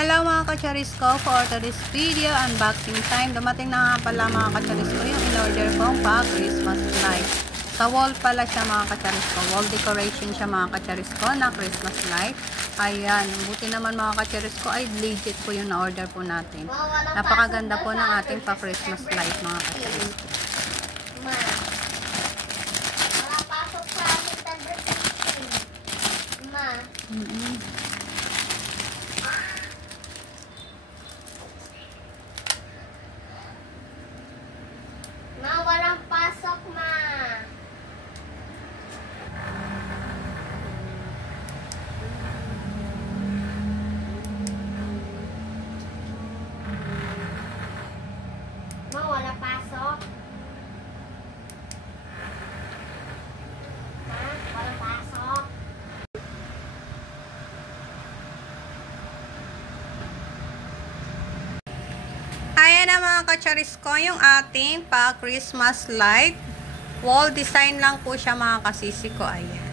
Hello mga kacharis ko, for today's video unboxing time. Dumating na nga pala mga kacharis ko yung in-order kong pa Christmas light. Sa wall pala siya mga kacharis ko. Wall decoration siya mga kacharis ko na Christmas light. Ayan, buti naman mga kacharis ko ay legit po yung na-order po natin. Napakaganda po ng ating pa Christmas light mga kacharis ko. Walang pasok, ma. Ma, wala pasok. Ma, walang pasok. Ayan na mga kacharis ko, yung ating pa Christmas light. Wall design lang po siya mga kasisi ko. Ayan.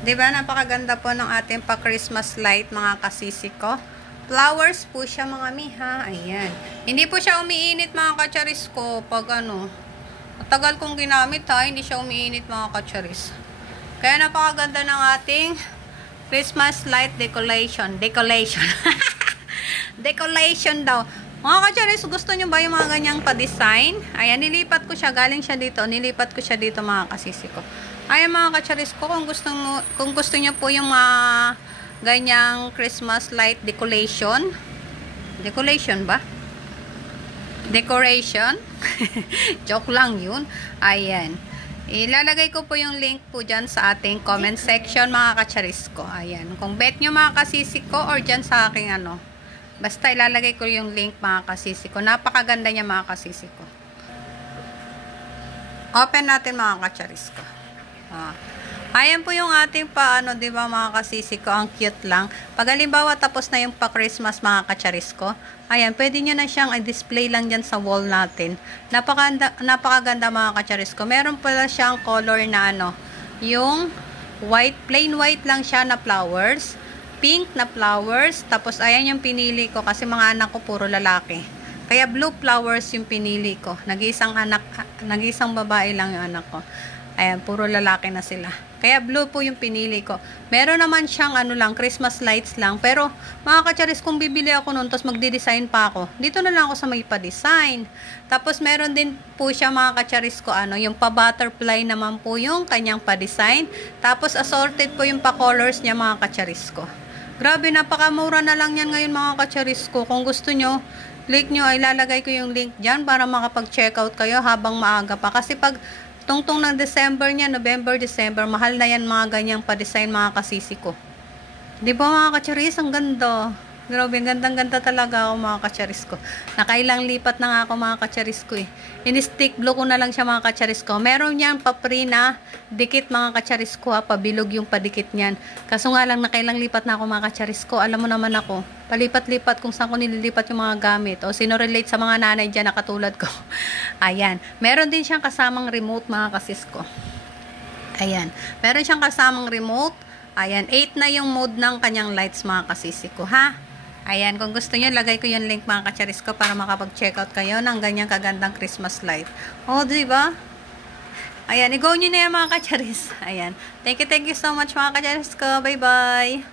Diba napakaganda po ng ating pa Christmas light mga kasisi ko. Flowers po siya mga miha. Ayan. Hindi po siya umiinit mga kacharis ko pag ano. Matagal kong ginamit ha. Hindi siya umiinit mga kacharis. Kaya napakaganda ng ating Christmas light decoration. Decoration. Decoration daw. Mga kacharis, gusto nyo ba yung mga ganyang pa-design? Ayan, nilipat ko siya. Galing siya dito. Nilipat ko siya dito mga kasisi ko. Ayan mga kacharis ko, kung gusto nyo po yung mga ganyang Christmas light decoration. Decoration ba? Decoration? Joke lang yun. Ayan. Ilalagay ko po yung link po dyan sa ating comment section mga kacharis ko. Ayan. Kung bet nyo mga kasisi ko or dyan sa aking ano. Basta ilalagay ko yung link mga kasisi ko. Napakaganda niya mga kasisi ko. Open natin mga kacharis ko. Ayan po yung ating paano, di ba mga kasisi ko. Ang cute lang. Pag halimbawa tapos na yung pa-Christmas mga kacharis ko. Ayan, pwede nyo na siyang i-display lang dyan sa wall natin. Napakaganda mga kacharis ko. Meron pala siyang color na ano. Yung white, plain white lang siya na flowers. Pink na flowers. Tapos, ayan yung pinili ko. Kasi mga anak ko puro lalaki. Kaya blue flowers yung pinili ko. Nag-iisang babae lang yung anak ko. Ayan, puro lalaki na sila. Kaya blue po yung pinili ko. Meron naman siyang ano lang, Christmas lights lang. Pero, mga kacharis, kung bibili ako nun, tapos magdi-design pa ako, dito na lang ako sa may pa-design. Tapos, meron din po siya mga kacharis ko, ano, yung pa-butterfly naman po yung kanyang pa-design. Tapos, assorted po yung pa-colors niya mga kacharis ko. Grabe, napakamura na lang yan ngayon mga kacharis ko. Kung gusto nyo, click nyo, ay lalagay ko yung link dyan para makapag-checkout kayo habang maaga pa. Kasi pag tungtong ng December niya, November, December, mahal na yan mga ganyang pa-design mga kasisi ko. Di ba mga kacharis, ang ganda. Grabe, gandang-ganda talaga ako mga kacharis ko. Nakailang lipat na nga ako mga kacharis ko eh. In-stick glue ko na lang siya mga kacharis ko. Meron yan pa-free na dikit mga kacharis ko ha. Pabilog yung padikit niyan. Kaso nga lang nakailang lipat na ako mga kacharis ko. Alam mo naman ako. Palipat-lipat kung saan ko nililipat yung mga gamit. O sino relate sa mga nanay dyan na katulad ko. Ayan. Meron din siyang kasamang remote mga kasis ko. Ayan. Meron siyang kasamang remote. Ayan. 8 na yung mode ng kanyang lights mga kasisi ko ha. Ayan, kung gusto nyo, lagay ko yung link mga kacharis ko para makapag-checkout kayo ng ganyang kagandang Christmas light. Oh, diba? Ayan, i-go nyo na yan mga kacharis. Ayan. Thank you so much mga kacharis ko. Bye-bye!